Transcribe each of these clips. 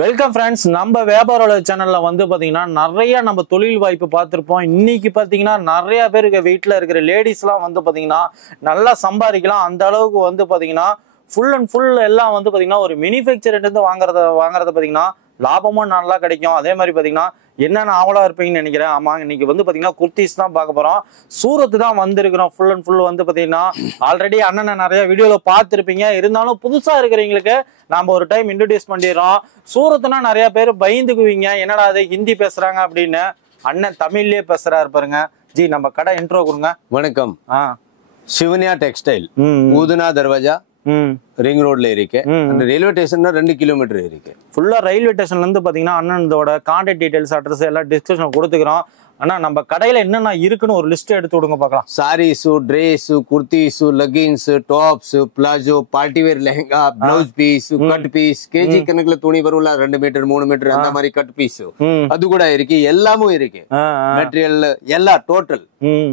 Welcome friends. நம்ம வியாபாரோட சேனல்ல வந்து பாத்தீங்கன்னா நிறைய நம்ம தொழில் வாய்ப்பு பார்த்துருப்போம். இன்னைக்கு பாத்தீங்கன்னா நிறைய பேருக்கு வீட்டுல இருக்கிற லேடிஸ்லாம் வந்து பாத்தீங்கன்னா நல்லா சம்பாதிக்கலாம். அந்த அளவுக்கு வந்து பாத்தீங்கன்னா ஃபுல் அண்ட் ஃபுல் எல்லாம் வந்து பாத்தீங்கன்னா ஒரு மேனுஃபேக்சர்ல இருந்து வாங்குறத பாத்தீங்கன்னா லாபமும் நல்லா கிடைக்கும். அதே மாதிரி பாத்தீங்கன்னா என்னென்ன ஆவலா இருப்பீங்கன்னு நினைக்கிறேன். ஆமா, இன்னைக்கு வந்து பாத்தீங்கன்னா குர்த்திஸ் தான் பார்க்க போறோம். சூரத்து தான் வந்திருக்கிறோம். ஃபுல் அண்ட் ஃபுல் வந்து பாத்தீங்கன்னா ஆல்ரெடி அண்ணனை நிறைய வீடியோல பார்த்துருப்பீங்க. இருந்தாலும் புதுசா இருக்கிறவங்களுக்கு நாம ஒரு டைம் இன்ட்ரோடியூஸ் பண்ணிடுறோம். சூரத்துனா நிறைய பேர் பயந்துக்குவீங்க, என்னடா அது ஹிந்தி பேசுறாங்க அப்படின்னு. அண்ணன் தமிழ்லயே பேசுறாரு பாருங்க. ஜி, நம்ம கடை இன்ட்ரோ கொடுங்க. வணக்கம். Shivanya textile udhna darwaja ring ரோட்ல இருக்கு. அந்த ரயில்வே ஸ்டேஷன்ல 2 கிலோமீட்டர் இருக்கு. ஃபுல்லா ரயில்வே ஸ்டேஷன்ல இருந்து பாத்தீங்கன்னா அண்ணனோட கான்டாக்ட் டீடைல்ஸ், அட்ரஸ் எல்லாம் டிஸ்கிரிப்ஷன்ல கொடுத்துக்கிறோம். ஆனா நம்ம கடையில என்னென்ன இருக்குன்னு ஒரு லிஸ்ட் எடுத்து விடுங்க பார்க்கலாம். Sarees, dress, kurtis, leggings, tops, palazzo, party wear lehenga, blouse piece, cut piece, KG கணக்குல துணி வரும்ல 2 மீட்டர் 3 மீட்டர் அந்த மாதிரி கட் பீஸ் அது கூட இருக்கு. எல்லாமும் இருக்கு. மெட்டீரியல் எல்லாம் டோட்டல்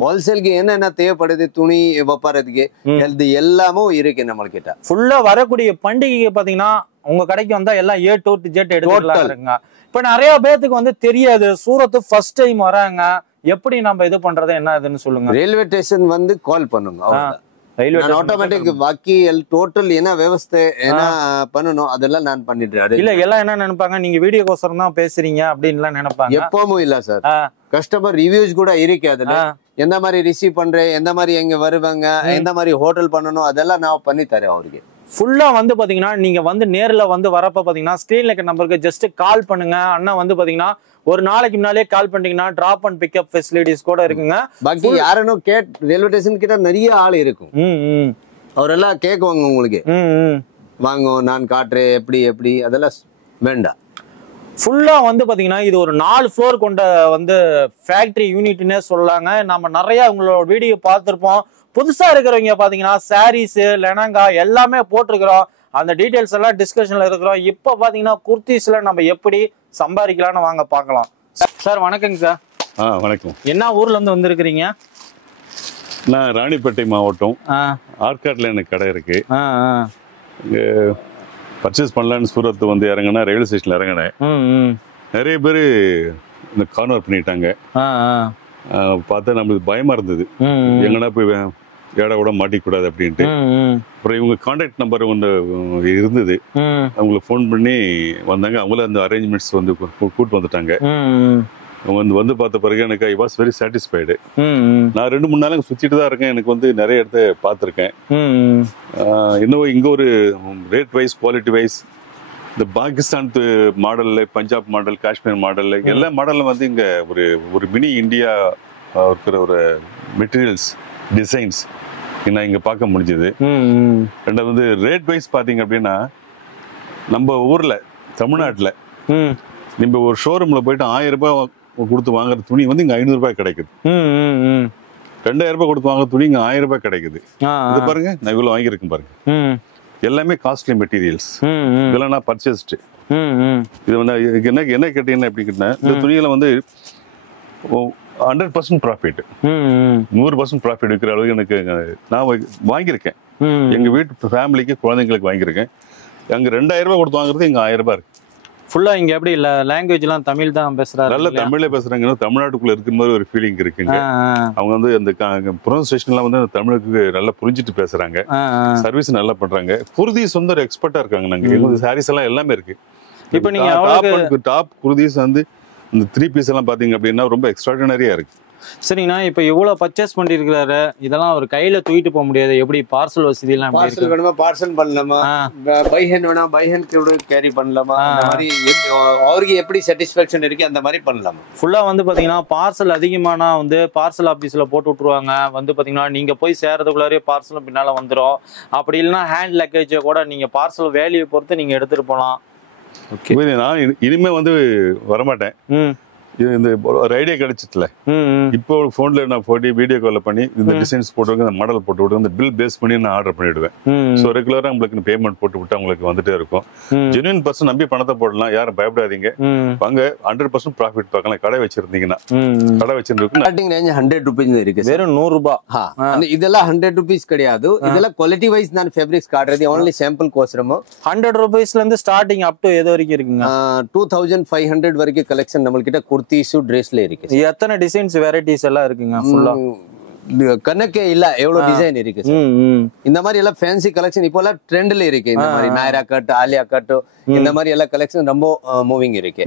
ஹோல்சேலுக்கு என்னென்ன தேவைப்படுது துணி வைப்பறதுக்கு இது எல்லாமும் இருக்கு நம்ம கிட்ட. ஃபுல்லா வரக்கூடிய பண்டிகைக்கு பாத்தீங்கன்னா உங்க கடைக்கு வந்தா எல்லாம் A to Z எடுத்துக்கலாம். இப்ப நிறைய பேருக்கு வந்து தெரியாது, சூரத்து ஃபர்ஸ்ட் டைம் வராங்க, எப்படி நம்ம இது பண்றது என்ன இதுன்னு சொல்லுங்க. ரயில்வே ஸ்டேஷன் வந்து கால் பண்ணுங்க. ஆட்டோமேட்டிக் பாக்கி டோட்டல் என்ன வியவஸ்தை என்ன பண்ணணும் அதெல்லாம் நான் பண்ணிடுறேன். இல்ல எல்லாம் என்ன நினைப்பாங்க, நீங்க வீடியோக்கோசரம் தான் பேசுறீங்க அப்படின்னு நினைப்பாங்க. எப்பவும் இல்ல சார், கஸ்டமர் ரிவ்யூஸ் கூட இருக்கு. அதுல எந்த மாதிரி ரிசீவ் பண்றேன், எந்த மாதிரி எங்க வருவாங்க, எந்த மாதிரி ஹோட்டல் பண்ணணும் அதெல்லாம் நான் பண்ணி தரேன் அவருக்கு. ஃபுல்லா வந்து பாத்தீங்கன்னா நீங்க வந்து நேர்ல வந்து வரப்ப பாத்தீங்கன்னா ஸ்கிரீன்ல இருக்க நம்பருக்கு ஜஸ்ட் கால் பண்ணுங்க. அண்ணா வந்து பாத்தீங்கன்னா ஒரு நாளைக்கு முன்னாலே கால் பண்ணிட்டீங்கன்னா டிராப் அண்ட் பிக்கப் ஃபெசிலிட்டிஸ் கூட இருக்குங்க. பாக்கி யாரும் ரயில்வே ஸ்டேஷன் கிட்ட நிறைய ஆள் இருக்கும். அவரெல்லாம் கேக்குவாங்க உங்களுக்கு வாங்க நான் காட்டுறேன் எப்படி எப்படி அதெல்லாம் வேண்டாம். ஃபுல்லா வந்து பாத்தீங்கன்னா இது ஒரு 4 ஃப்ளோர் கொண்ட வந்து ஃபேக்டரி யூனிட்னே சொல்லாங்க. நம்ம நிறைய உங்களோட வீடியோ பார்த்திருப்போம். புதுசா இருக்கிறவங்க பாத்தீங்கன்னா சாரீஸ், லெஹங்கா எல்லாமே போட்டிருக்கிறோம். அந்த டீடைல்ஸ் எல்லாம் டிஸ்கஷன்ல இருக்கிறோம். இப்ப பாத்தீங்கன்னா குர்த்திஸ்ல நம்ம எப்படி சம்பாதிக்கலாம்னு வாங்க பார்க்கலாம். சார் வணக்கங்க சார். வணக்கம். என்ன ஊர்ல இருந்து வந்திருக்கிறீங்க? நான் ராணிப்பேட்டை மாவட்டம் ஆற்காட்ல எனக்கு கடை இருக்கு. இங்க பர்ச்சேஸ் பண்ணலான்னு சூரத் வந்து இறங்கினா ரயில்வே ஸ்டேஷன்ல இறங்கினேன். நிறைய பேர் இந்த கார்னர் பண்ணிட்டாங்க. பார்த்தா நம்மளுக்கு பயமா இருந்தது, எங்கன்னா போய் ஏடா கூட மாட்டிக்கூடாது அப்படின்ட்டு. அப்புறம் இவங்க கான்டாக்ட் நம்பர் ஒன்று இருந்தது, அவங்களுக்கு ஃபோன் பண்ணி வந்தாங்க. அவங்கள அந்த அரேஞ்ச்மெண்ட்ஸ் வந்து கூப்பிட்டு வந்துட்டாங்க. வந்து பார்த்த பிறகு எனக்கு ஐ வாஸ் வெரி சாட்டிஸ்ஃபைடு. நான் 2-3 நாள் சுற்றிட்டு தான் இருக்கேன். எனக்கு வந்து நிறைய இடத்த பார்த்துருக்கேன். இன்னும் இங்கே ஒரு ரேட் வைஸ் குவாலிட்டி வைஸ் இந்த பாகிஸ்தான் மாடல்ல, பஞ்சாப் மாடல், காஷ்மீர் மாடல்ல எல்லா மாடலும் வந்து இங்க ஒரு மினி இந்தியா இருக்கிற ஒரு மெட்டீரியல்ஸ் டிசைன்ஸ் நான் இங்க பார்க்க முடிஞ்சது. ரெண்டாவது வந்து ரேட் வைஸ் பாத்தீங்க அப்படின்னா நம்ம ஊர்ல தமிழ்நாட்டுல நம்ம ஒரு ஷோரூம்ல போயிட்டு 1000 ரூபாய் கொடுத்து வாங்குற துணி வந்து இங்க 500 ரூபாய் கிடைக்குது. 2000 ரூபாய் கொடுத்து வாங்குற துணி இங்க 1000 ரூபாய் கிடைக்குது. இது பாருங்க, நான் இவ்வளவு வாங்கியிருக்கேன் பாருங்க. எல்லாமே காஸ்ட்லி மெட்டீரியல்ஸ். இதெல்லாம் நான் பர்ச்சேஸ்டு. இது வந்து என்ன கேட்டீங்கன்னா எப்படி கேட்டீங்கன்னா இந்த துணியில வந்து 100% ப்ராஃபிட், 100% ப்ராஃபிட் இருக்கிற அளவுக்கு எனக்கு நான் வாங்கியிருக்கேன். எங்க வீட்டு ஃபேமிலிக்கு குழந்தைங்களுக்கு வாங்கியிருக்கேன். அங்க 2000 ரூபாய் கொடுத்து வாங்குறது இங்க 1000 ரூபாய் இருக்கு. ஃபுல்லா இங்க எப்படி இல்ல லாங்குவேஜ் எல்லாம் தமிழ் தான் பேசுறாங்க. நல்ல தமிழ்ல பேசுறாங்க. தமிழ்நாட்டுக்குள்ள இருக்கிற மாதிரி ஒரு ஃபீலிங் இருக்குங்க. அவங்க வந்து அந்த ப்ரொனன்சியேஷன் எல்லாம் வந்து தமிழுக்கு நல்லா புரிஞ்சுட்டு பேசுறாங்க. சர்வீஸ் நல்லா பண்றாங்க. குர்திஸ் வந்து ஒரு எக்ஸ்பர்ட்டா இருக்காங்க. நாங்க சாரீஸ் எல்லாம் எல்லாமே இருக்கு. இப்போ நீங்க டாப் குர்திஸ் வந்து இந்த 3 பீஸ் எல்லாம் பாத்தீங்க அப்படின்னா ரொம்ப எக்ஸ்ட்ராடினரியா இருக்கு. சரிங்கண்ணா, இப்ப இவ்வளவு பர்ச்சேஸ் பண்ணிருக்காரு, இதெல்லாம் ஒரு கையில தூக்கிட்டு போக முடியாது. எப்படி பார்சல் வசதி எல்லாம் பார்சல் வேணுமா பார்சல் பண்ணலாமா, பை ஹேண்ட் வேணா பை ஹேண்ட் கூட கேரி பண்ணலாமா, அந்த மாதிரி அவருக்கு எப்படி சாட்டிஸ்ஃபேக்ஷன் இருக்கு அந்த மாதிரி பண்ணலாம். ஃபுல்லா வந்து பாத்தீங்கன்னா பார்சல் அதிகமானா வந்து பார்சல் ஆபீஸ்ல போட்டு விட்டுருவாங்க. வந்து பாத்தீங்கன்னா நீங்க போய் சேர்றதுக்குள்ளாரே பார்சல் பின்னால வந்துடும். அப்படி இல்லைன்னா ஹேண்ட் லக்கேஜ் கூட நீங்க பார்சல் வேல்யூ பொறுத்து நீங்க எடுத்துட்டு போகலாம். நான் இனிமே வந்து வரமாட்டேன். இது இந்த ஒரு ஐடியா கிடைச்சிட்டல. இப்போ போன்ல நான் போட்டு வீடியோ கால் பண்ணி இந்த டிசைன்ஸ் போட்டு இந்த மாடல் போட்டு விட்டு இந்த பில் பேஸ் பண்ணி நான் ஆர்டர் பண்ணிடுவேன். ஸோ ரெகுலரா உங்களுக்கு பேமெண்ட் போட்டு விட்டு உங்களுக்கு வந்துட்டே இருக்கும். ஜென்யூன் பர்சன் நம்பி பணத்தை போடலாம், யாரும் பயப்படாதீங்க. வாங்க 100% ப்ராஃபிட் பார்க்கலாம். கடை வச்சிருந்தீங்கன்னா கடை வச்சிருந்தீங்கன்னா ஸ்டார்டிங் ரேஞ்ச் 100 rupees இருக்கு, வெறும் 100 ரூபாய். இதெல்லாம் 100 rupees கிடையாது. இதெல்லாம் குவாலிட்டி வைஸ் நான் ஃபேப்ரிக்ஸ் காட்டுறது only sample கோசரமோ. 100 ரூபாய்ஸ்ல இருந்து ஸ்டார்டிங் அப் டு எது வரைக்கும் இருக்குங்க? 2500 வரைக்கும் கலெக்ஷன் நம்மகிட்ட குர்த்திஸு ட்ரெஸ்ல இருக்கு. எத்தனை டிசைன்ஸ் வெரைட்டிஸ் எல்லாம் இருக்குங்க? ஃபுல்லா கணக்கே இல்ல எவ்வளவு டிசைன் இருக்கு. இந்த மாதிரி எல்லாம் ஃபேன்சி கலெக்ஷன் இப்போ எல்லாம் ட்ரெண்ட்ல இருக்கு. இந்த மாதிரி நாயரா கட், ஆலியா கட், இந்த மாதிரி எல்லாம் கலெக்ஷன் ரொம்ப மூவிங் இருக்கு.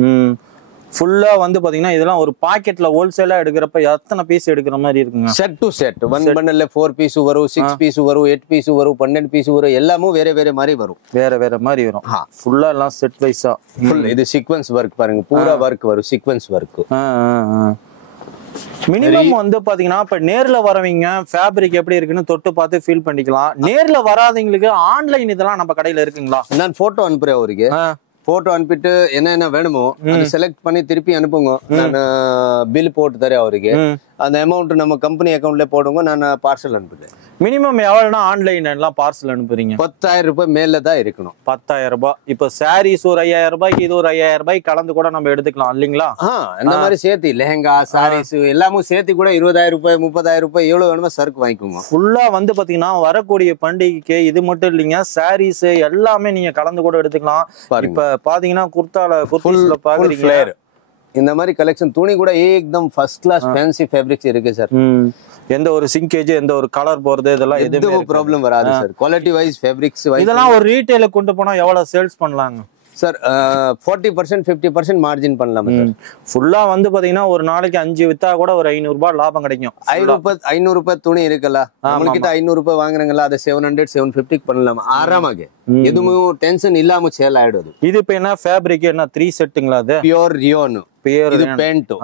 ஃபுல்லா வந்து பாத்தீங்கன்னா இதெல்லாம் ஒரு பாக்கெட்ல ஹோல்சேலா எடுக்கிறப்ப எத்தனை பீஸ் எடுக்கிற மாதிரி இருக்குங்க? Set to set 1 bundle 4 piece வரும், 6 பீஸ் வரும், 8 பீஸ் வரும், 12 பீஸ் வரும். எல்லாமே வேற வேற மாதிரி வரும், வேற மாதிரி வரும். ஃபுல்லா எல்லாம் செட் வைஸா ஃபுல். இது சீக்வென்ஸ் வர்க் பாருங்க, பூரா வர்க் வரும், சீக்வென்ஸ் வர்க். மினிமம் வந்து பாத்தீங்கன்னா இப்ப நேர்ல வரவங்க ஃபேப்ரிக் எப்படி இருக்குன்னு தொட்டு பார்த்து ஃபீல் பண்ணிக்கலாம். நேர்ல வராதவங்களுக்கு ஆன்லைன் இதெல்லாம் நம்ம கடையில இருக்குங்களா? நான் போட்டோ அனுப்புறேன் அவருக்கு. போட்டோ அனுப்பிட்டு என்ன வேணுமோ அது செலக்ட் பண்ணி திருப்பி அனுப்புங்க. நான் பில் போட்டு தரேன் அவருக்கு. அந்த அமௌண்ட் நம்ம கம்பெனி அக்கௌண்ட்ல போடுங்க, நான் பார்சல் அனுப்புறேன். மினிமம் எவ்வளவுனா ஆன்லைன் எல்லாம் பார்சல் அனுப்புறீங்க? 10,000 ரூபாய் மேல தான் இருக்கணும். 10,000 ரூபாய். இப்ப சாரீஸ் ஒரு 5,000 ரூபாய்க்கு, இது ஒரு 5,000 ரூபாய் கலந்து கூட நம்ம எடுத்துக்கலாம் இல்லீங்களா? இந்த மாதிரி சேர்த்து லெஹங்கா, சாரீஸ் எல்லாமும் சேர்த்து கூட 20,000 ரூபாய், 30,000 ரூபாய் எவ்வளவு வேணுமோ சரக்கு வாங்கிக்கோங்க. ஃபுல்லா வந்து பாத்தீங்கன்னா வரக்கூடிய பண்டிகைக்கு இது மட்டும் இல்லைங்க, சாரீஸ் எல்லாமே நீங்க கலந்து கூட எடுத்துக்கலாம். இப்ப பாத்தீங்கன்னா குர்தால பாக்குறீங்க இந்த மாதிரி கலெக்ஷன். துணி கூட ஏக்தம் ஃபர்ஸ்ட் கிளாஸ் ஃபேன்சி ஃபேப்ரிக்ஸ் இருக்கு சார். எந்த ஒரு சிங்கேஜ், எந்த ஒரு கலர் போறது இதெல்லாம் எதுவும் ப்ராப்ளம் வராது sir. Quality wise fabrics wise இதெல்லாம் ஒரு ரீட்டைல கொண்டு போனா எவ்வளவு சேல்ஸ் பண்ணலாங்க சார்? 40% 50% மார்ஜின் பண்ணலாம் சார். ஃபுல்லா வந்து பாத்தீங்கன்னா ஒரு நாளைக்கு 5 வித்தா கூட ஒரு 500 ரூபாய் லாபம் கிடைக்கும். 500 ரூபாய் துணி இருக்குல்ல, நம்மகிட்ட 500 ரூபாய் வாங்குறாங்களா, அதை 700 750 பண்ணலாம் ஆராமாக. எதுவும் டென்ஷன் இல்லாம சேல் ஆயிடுது. இது இப்ப என்ன ஃபேப்ரிக் என்ன 3 செட்டுங்களா? அது பியூர் ரியோன், இது பேண்ட்,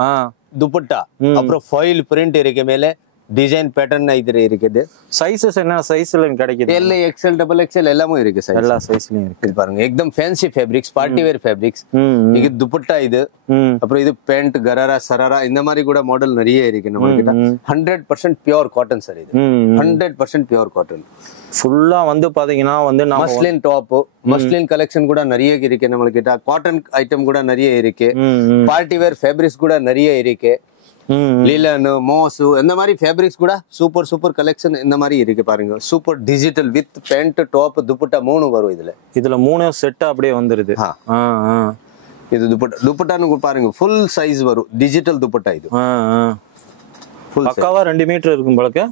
துப்பட்டா, அப்புறம் ஃபாயில் பிரிண்ட் இருக்கு, மேல டிசைன் பேட்டர்ன் இதுல இருக்குது. சைஸஸ் என்ன சைஸ்ல கிடைக்குது? எல், எக்ஸ்எல், டபுள் எக்ஸ்எல் எல்லாமே இருக்கு சார். எல்லா சைஸ்லயும் இருக்கு. இது பாருங்க एकदम fancy fabrics, party wear fabrics. இது துப்பட்டா, இது அப்புறம் இது பேண்ட், கராரா, சராரா இந்த மாதிரி கூட மாடல் நிறைய இருக்கு நம்ம கிட்ட. 100% பியூர் காட்டன் சார். இது 100% பியூர் காட்டன். ஃபுல்லா வந்து பாத்தீங்கன்னா வந்து மஸ்லின் டாப், மஸ்லின் கலெக்ஷன் கூட நிறைய இருக்கு நம்ம கிட்ட. காட்டன் ஐட்டம் கூட நிறைய இருக்கு. பார்ட்டி வேர் ஃபேப்ரிக்ஸ் கூட நிறைய இருக்கு. லிலன், மோஸ் இந்த மாதிரி ஃபேப்ரிக்ஸ் கூட சூப்பர் சூப்பர் கலெக்ஷன் இந்த மாதிரி இருக்கு பாருங்க. Super digital with pant, top, dupatta 3 வரும் இதுல. இதுல 3 செட் அப்படியே வந்துருது. இது துப்பட்டான்னு பாருங்க, ஃபுல் சைஸ் வரும், டிஜிட்டல் துப்பட்டா. இது பக்காவா 2 மீட்டர் இருக்கும் போலக்கு.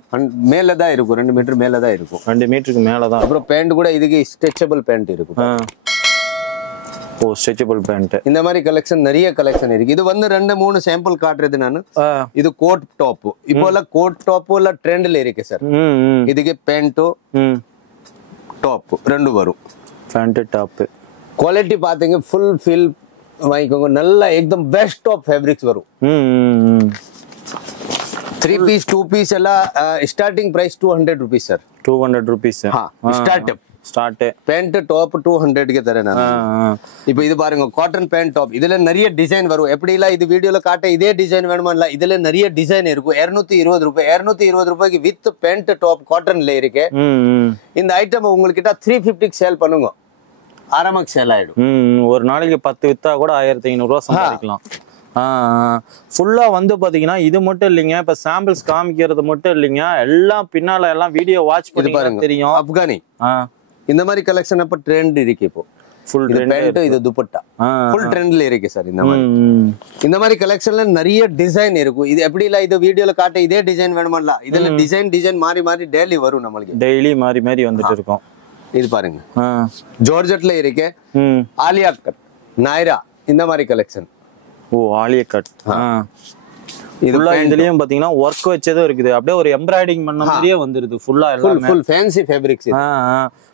மேலதான் இருக்கும், 2 மீட்டர் மேலதான் இருக்கும். 2 மீட்டருக்கு மேலதான். அப்புறம் பேண்ட் கூட இதுக்கு ஸ்ட்ரெச்சபிள் பேண்ட் இருக்கும். Stretchable pant. இந்த மாதிரி கலெக்ஷன் நிறைய கலெக்ஷன் இருக்கு. இது வந்து 2-3 சாம்பிள் காட்டுறது நானு. இது கோட் டாப். இப்போ எல்லாம் கோட் டாப் எல்லாம் ட்ரெண்ட்ல இருக்கு சார். இதுக்கு பேண்ட், டாப் 2 வரும். பேண்ட், டாப் குவாலிட்டி பாத்தீங்க, ஃபுல் ஃபீல் வாங்கிக்கோங்க. நல்ல एकदम பெஸ்ட் ஆஃப் ஃபேப்ரிக்ஸ் வரும். 3 பீஸ் 2 பீஸ் எல்லாம் starting price 200 rupees sir. 200 rupees start. Pant top 200 க்கு தரேன் நான். இப்போ இது பாருங்க, காட்டன் பேண்ட் டாப். இதுல நிறைய டிசைன் வரும். எப்படி இல்ல இது வீடியோல காட்ட இதே டிசைன் வேணுமா இல்ல, இதுல நிறைய டிசைன் இருக்கும். 220 ரூபாய். 220 ரூபாய்க்கு வித் பேண்ட் டாப் காட்டன்ல இருக்கு. இந்த ஐட்டம் உங்ககிட்ட 350 க்கு சேல் பண்ணுங்க, ஆராமாக்கு சேல் ஆயிடும். ஒரு நாளைக்கு 10 வித்தா கூட 1500 ரூபாய் சம்பாதிக்கலாம். ஃபுல்லா வந்து பாத்தீங்கன்னா இது மட்டும் இல்லைங்க, இப்ப சாம்பிள்ஸ் காமிக்கிறது மட்டும் இல்லைங்க, எல்லாம் பின்னால எல்லாம் வீடியோ வாட்ச் பண்ணி பாருங்க தெரியும். ஆப்கானி இந்த மாதிரி கலெக்ஷன் அப்ப ட்ரெண்ட் இருக்கு. இப்போ ஃபுல் பேண்ட், இது துப்பட்டா ஃபுல் ட்ரெண்ட்ல இருக்கு சார். இந்த மாதிரி கலெக்ஷன்ல நிறைய டிசைன் இருக்கும். இது எப்படி இல்ல இது வீடியோல காட்ட இதே டிசைன் வேணுமா, இதுல டிசைன் மாறி மாறி டெய்லி வரும். நம்மளுக்கு டெய்லி மாறி வந்துட்டு இருக்கும். இது பாருங்க, ஜார்ஜெட்ல இருக்கு. ஆலியா கட், நாயரா இந்த மாதிரி கலெக்ஷன். ஆலியா கட். இதுலயும் பாத்தீங்கன்னா ஒர்க் வச்சதும் இருக்குது. அப்படியே ஒரு எம்ப்ராய்டிங் பண்ண மாதிரியே வந்துருது. ஃபுல்லா எல்லாம் ஃபுல் ஃபேன்சி ஃபேப்ரிக்ஸ்.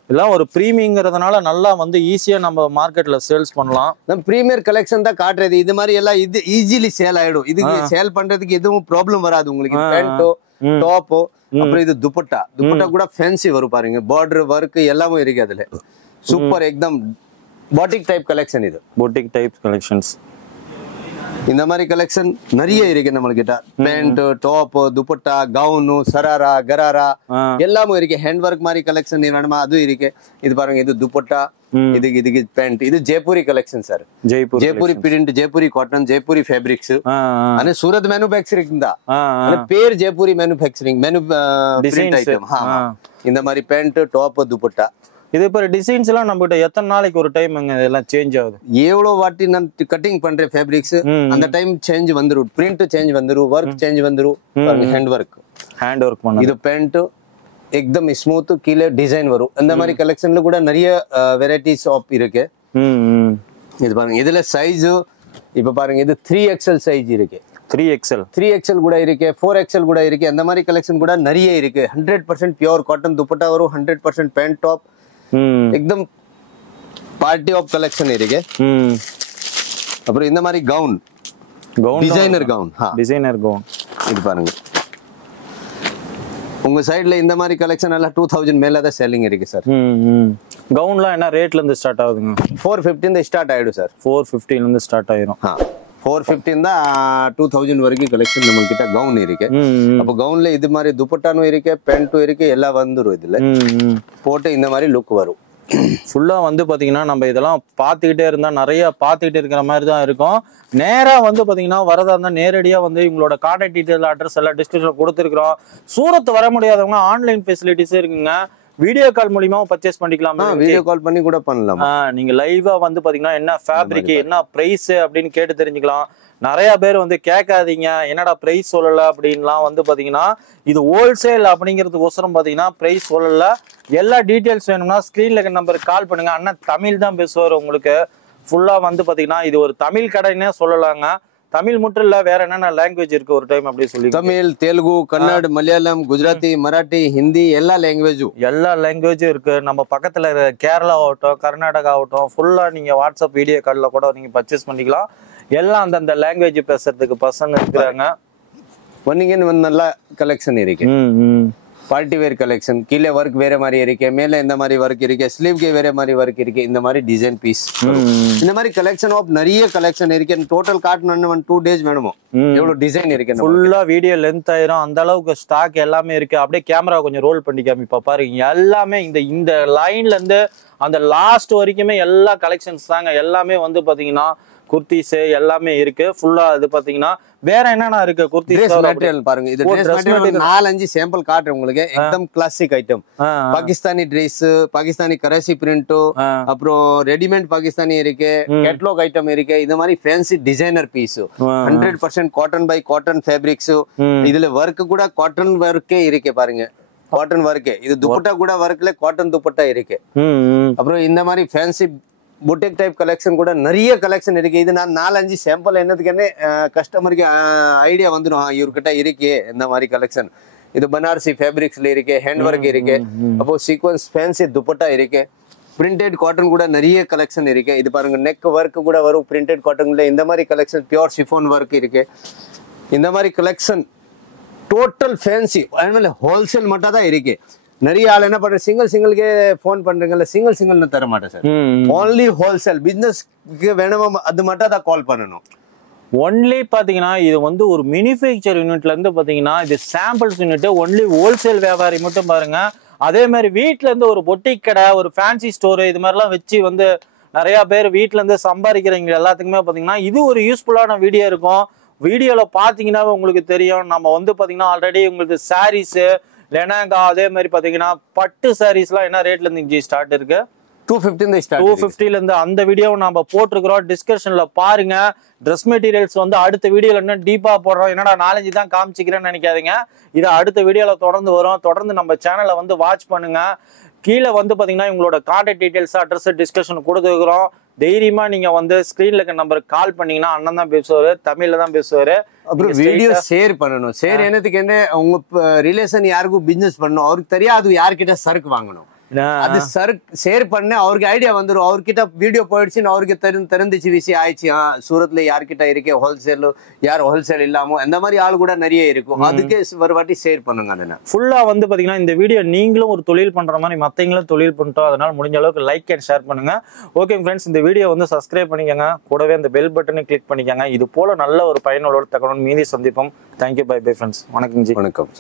இதெல்லாம் ஒரு பிரீமியங்கிறதுனால நல்லா வந்து ஈஸியா நம்ம மார்க்கெட்ல சேல்ஸ் பண்ணலாம். நம்ம பிரீமியர் கலெக்ஷன் தான் காட்டுறது. இது மாதிரி எல்லாம் இது ஈஸிலி சேல் ஆயிடும். இதுக்கு சேல் பண்றதுக்கு எதுவும் ப்ராப்ளம் வராது உங்களுக்கு. பேண்டோ, டாப்போ, அப்புறம் இது துப்பட்டா கூட ஃபேன்சி வரும் பாருங்க. பார்டர் ஒர்க் எல்லாமே இருக்கு அதுல. சூப்பர் एकदम பொட்டிக் டைப் கலெக்ஷன். இது பொட்டிக் டைப் கலெக்ஷன்ஸ். இந்த மாதிரி கலெக்ஷன் நிறைய இருக்கு நம்ம கிட்ட. Pant, top, dupatta, gown, sharara, gharara எல்லாமே இருக்கு. ஹேண்ட் ஒர்க் மாதிரி கலெக்ஷன் வேணுமா அதுவும் இருக்கு. இது பாருங்க, இது துப்பட்டா, இதுக்கு பேண்ட். இது Jaipuri collection sir. Jaipuri print, Jaipuri cotton, Jaipuri fabrics. અને સુરત મેન્યુફેક્ચરિંગ தான். અને பேர் ஜெய்ப்பூரி மேனுஃபேக்சரிங் பிரிண்ட் ஐட்டம். இந்த மாதிரி பேண்ட், டாப், துப்பட்டா. இது இப்போ டிசைன்ஸ் எல்லாம் நம்ம கிட்ட எத்தனை நாளைக்கு ஒரு டைம் இதெல்லாம் சேஞ்ச் ஆகுது? எவ்வளவு வாட்டி நான் கட்டிங் பண்றேன் ஃபேப்ரிக்ஸ், அந்த டைம் சேஞ்ச் வந்துரும். பிரிண்ட் சேஞ்ச் வந்துரும், ஒர்க் சேஞ்ச் வந்துரும். ஹேண்ட் ஒர்க் பண்ண இது பேண்ட் एकदम ஸ்மூத், கீழே டிசைன் வரும். இந்த மாதிரி கலெக்ஷன்ல கூட நிறைய வெரைட்டிஸ் ஆப் இருக்கு. இது பாருங்க, இதுல சைஸ் இப்ப பாருங்க, இது 3XL சைஸ் இருக்கு. 3XL கூட இருக்கு, 4XL கூட இருக்கு. அந்த மாதிரி கலெக்ஷன் கூட நிறைய இருக்கு. 100% பியூர் காட்டன் துப்பட்டா வரும், 100% பேண்ட் டாப், एकदम பார்ட்டி ஆப் கலெக்ஷன் இருக்கு. அப்புறம் இந்த மாதிரி கவுன், டிசைனர் கவுன். இது பாருங்க, உங்க சைடுல இந்த மாதிரி கலெக்ஷன் எல்லாம் 2000 மேல தான் செல்லிங் இருக்கு சார். கவுன்லாம் என்ன ரேட்ல இருந்து ஸ்டார்ட் ஆகுதுங்க? 415 ஸ்டார்ட் ஆயிடும் சார். 415 இருந்து ஸ்டார்ட் ஆயிரும். 415 தான் 2000 வரைக்கும் கலெக்ஷன் நம்ம கிட்ட கவுன் இருக்கு. அப்போ கவுன்ல இது மாதிரி துப்பட்டானும் இருக்கு, பேண்ட்டும் இருக்கு, எல்லாம் வந்துரும். இதுல போட்டு இந்த மாதிரி லுக் வரும். ஃபுல்லா வந்து பாத்தீங்கன்னா நம்ம இதெல்லாம் பாத்துக்கிட்டே இருந்தா நிறைய பாத்துக்கிட்டு இருக்கிற மாதிரி தான் இருக்கும். நேரா வந்து பாத்தீங்கன்னா வரதா இருந்தா நேரடியா வந்து உங்களோட கான்டாக்ட் டீடைல், அட்ரஸ் எல்லாம் டிஸ்கிரிப்ஷன்ல கொடுத்துருக்கோம். சூரத் வர முடியாதவங்க ஆன்லைன் ஃபெசிலிட்டிஸ் இருக்குங்க. வீடியோ கால் மூலியமா பர்ச்சேஸ் பண்ணிக்கலாம். வீடியோ கால் பண்ணி கூட பண்ணலாம். நீங்க லைவா வந்து பாத்தீங்கன்னா என்ன ஃபேப்ரிக், என்ன பிரைஸ் அப்படின்னு கேட்டு தெரிஞ்சுக்கலாம். நிறைய பேர் வந்து கேட்காதீங்க, என்னடா பிரைஸ் சொல்லல அப்படின்லாம் வந்து பாத்தீங்கன்னா இது ஹோல்சேல் அப்படிங்கிறதுக்கோசரம் பாத்தீங்கன்னா பிரைஸ் சொல்லல. எல்லா டீட்டெயில்ஸ் வேணும்னா ஸ்கிரீன்ல இருக்க நம்பருக்கு கால் பண்ணுங்க. அண்ணன் தமிழ் தான் பேசுவார். உங்களுக்கு ஃபுல்லா வந்து பாத்தீங்கன்னா இது ஒரு தமிழ் கடைன்னே சொல்லலாங்க. தமிழ் மட்டும் இல்ல, வேற என்னென்ன லாங்குவேஜ் இருக்கு ஒரு டைம் அப்படி சொல்லி? தமிழ், தெலுங்கு, கன்னட, மலையாளம், குஜராத்தி, மராட்டி, ஹிந்தி எல்லா லாங்குவேஜும் இருக்கு. நம்ம பக்கத்துல கேரளா ஆகட்டும், கர்நாடகா ஆகட்டும், ஃபுல்லா நீங்க வாட்ஸ்அப் வீடியோ கால்ல கூட நீங்க பர்ச்சேஸ் பண்ணிக்கலாம். எல்லாம் அந்தந்த லாங்குவேஜ் பேசுறதுக்கு பர்சன் இருக்கிறாங்க. நல்ல கலெக்ஷன் இருக்கு. பார்ட்டி வேர் கலெக்ஷன், கீழே ஒர்க் வேற மாதிரி இருக்கு, மேல இந்த மாதிரி ஒர்க் இருக்கு, ஸ்லீவ்க்கு வேற மாதிரி ஒர்க் இருக்கு. இந்த மாதிரி டிசைன் பீஸ், இந்த மாதிரி கலெக்ஷன் ஆஃப் நிறைய கலெக்ஷன் இருக்கு. டோட்டல் காட்டணும் 2 days வேணுமோ, எவ்வளவு டிசைன் இருக்கு. ஃபுல்லா வீடியோ லென்த் ஆயிரும். அந்த அளவுக்கு ஸ்டாக் எல்லாமே இருக்கு. அப்படியே கேமரா கொஞ்சம் ரோல் பண்ணி காமிப்பா பாருங்க. எல்லாமே இந்த லைன்ல இருந்து அந்த லாஸ்ட் வரைக்குமே எல்லா கலெக்ஷன்ஸ் தாங்க. எல்லாமே வந்து பாத்தீங்கன்னா குர்த்திஸ் எல்லாமே இருக்கு. ஃபுல்லா இது பாத்தீங்கன்னா வேற என்னன்னா இருக்கு? குர்த்திஸ் மெட்டீரியல் பாருங்க. இது ட்ரெஸ் மெட்டீரியல் 4-5 சாம்பிள் காட்டுறேன் உங்களுக்கு. एकदम classic item. Pakistani Dress, Pakistani Karachi print, அப்புறம் ரெடிமேட் பாகிஸ்தானி இருக்கு, கேட்டலாக் ஐட்டம் இருக்கு. இந்த மாதிரி fancy designer piece, 100% cotton by cotton fabrics. இதுல ஒர்க் கூட காட்டன் ஒர்க்கே இருக்கு பாருங்க. காட்டன் ஒர்க்கே இது துப்பட்டா கூட ஒர்க்ல காட்டன் துப்பட்டா இருக்கு. அப்புறம் இந்த மாதிரி ஃபேன்சி புட்டிக் டைப் கலெக்ஷன் கூட நிறைய கலெக்ஷன் இருக்கு. இது நான் 4-5 சாம்பிள் என்னதுக்குன்னு கஸ்டமருக்கு ஐடியா வந்துடும், இவர்கிட்ட இருக்கு இந்த மாதிரி கலெக்ஷன். இது பனாரசி ஃபேப்ரிக்ஸ்ல இருக்கு, ஹேண்ட் ஒர்க் இருக்கு, அப்போ சீக்வன்ஸ் ஃபேன்சி துப்பட்டா இருக்கு. பிரிண்டட் காட்டன் கூட நிறைய கலெக்ஷன் இருக்கு. இது பாருங்க, நெக் ஒர்க் கூட வரும் பிரிண்டட் காட்டன்ல. இந்த மாதிரி கலெக்ஷன் பியூர் சிஃபான் ஒர்க் இருக்கு. இந்த மாதிரி கலெக்ஷன் டோட்டல் ஃபேன்சி ஹோல்சேல் மட்டும் தான் இருக்கு. நிறைய ஆள் என்ன பண்ற, சிங்கிள்கே போன் பண்றீங்கல்ல, சிங்கிள் தர மாட்டேன் சார். ஓன்லி ஹோல்சேல் பிசினஸ்க்கு வேணுமா அது மட்டும் தான் கால் பண்ணணும். ஒன்லி பாத்தீங்கன்னா இது வந்து ஒரு மேனுஃபேக்சர் யூனிட்ல இருந்து பாத்தீங்கன்னா இது சாம்பிள்ஸ் யூனிட். ஒன்லி ஹோல்சேல் வியாபாரி மட்டும் பாருங்க. அதே மாதிரி வீட்டுல இருந்து ஒரு பொட்டிக் கடை, ஒரு ஃபேன்சி ஸ்டோர் இது மாதிரிலாம் வச்சு வந்து நிறைய பேர் வீட்டுல இருந்து சம்பாதிக்கிறவங்க எல்லாத்துக்குமே பாத்தீங்கன்னா இது ஒரு யூஸ்ஃபுல்லான வீடியோ இருக்கும். வீடியோல பாத்தீங்கன்னா உங்களுக்கு தெரியும். நம்ம வந்து பாத்தீங்கன்னா ஆல்ரெடி உங்களுக்கு சாரீஸ், லெஹங்கா, அதே மாதிரி பாத்தீங்கன்னா பட்டு சாரீஸ்லாம் என்ன ரேட்ல இருந்து ஸ்டார்ட் இருக்கு? 250 இருந்து அந்த வீடியோவை நம்ம போட்டிருக்கிறோம். டிஸ்கஷன்ல பாருங்க. ட்ரெஸ் மெட்டீரியல்ஸ் வந்து அடுத்த வீடியோல என்ன டீப்பா போடுறோம். என்னடா 4-5 தான் காமிச்சிக்கிறேன்னு நினைக்காதீங்க. இது அடுத்த வீடியோல தொடர்ந்து வரும். தொடர்ந்து நம்ம சேனலை வந்து வாட்ச் பண்ணுங்க. கீழே வந்து பாத்தீங்கன்னா உங்களோட கான்டாக்ட் டீடைல்ஸ், அட்ரஸ், டிஸ்கஷன் கொடுத்துருக்கிறோம். தைரியமா நீங்க வந்து ஸ்கிரீன்ல இருக்க நம்பருக்கு கால் பண்ணீங்கன்னா அண்ணன் தான் பேசுவாரு, தமிழ்ல தான் பேசுவாரு. அப்புறம் வீடியோ ஷேர் பண்ணணும். ஷேர் என்னத்துக்கு, என்ன உங்க ரிலேஷன் யாருக்கும் பிசினஸ் பண்ணணும், அவருக்கு தெரியாது யார்கிட்ட சரக்கு வாங்கணும். அது ஷேர் பண்ண அவருக்கு ஐடியா வந்துடும். அவர்கிட்ட வீடியோ போயிடுச்சுன்னு அவருக்கு தெரிஞ்சிச்சு விஷயம் ஆயிடுச்சு. சூரத்ல யார்கிட்ட இருக்கு ஹோல்சேல், யார் ஹோல்சேல் இல்லாமோ அந்த மாதிரி ஆள் கூட நிறைய இருக்கும். அதுக்கு ஒரு வாட்டி ஷேர் பண்ணுங்க. ஃபுல்லா வந்து பாத்தீங்கன்னா இந்த வீடியோ நீங்களும் ஒரு தொழில் பண்ற மாதிரி மத்தவங்களும் தொழில் பண்ணிட்டோம். அதனால முடிஞ்ச அளவுக்கு லைக் அண்ட் ஷேர் பண்ணுங்க. ஓகே ஃப்ரெண்ட்ஸ், இந்த வீடியோ வந்து சப்ஸ்கிரைப் பண்ணிக்கோங்க, கூடவே அந்த பெல் பட்டனை கிளிக் பண்ணிக்கோங்க. இது போல நல்ல ஒரு பயனுள்ள தகவல் மீதி சந்திப்போம். Thank you, bye bye friends. வணக்கம் ஜி. வணக்கம்.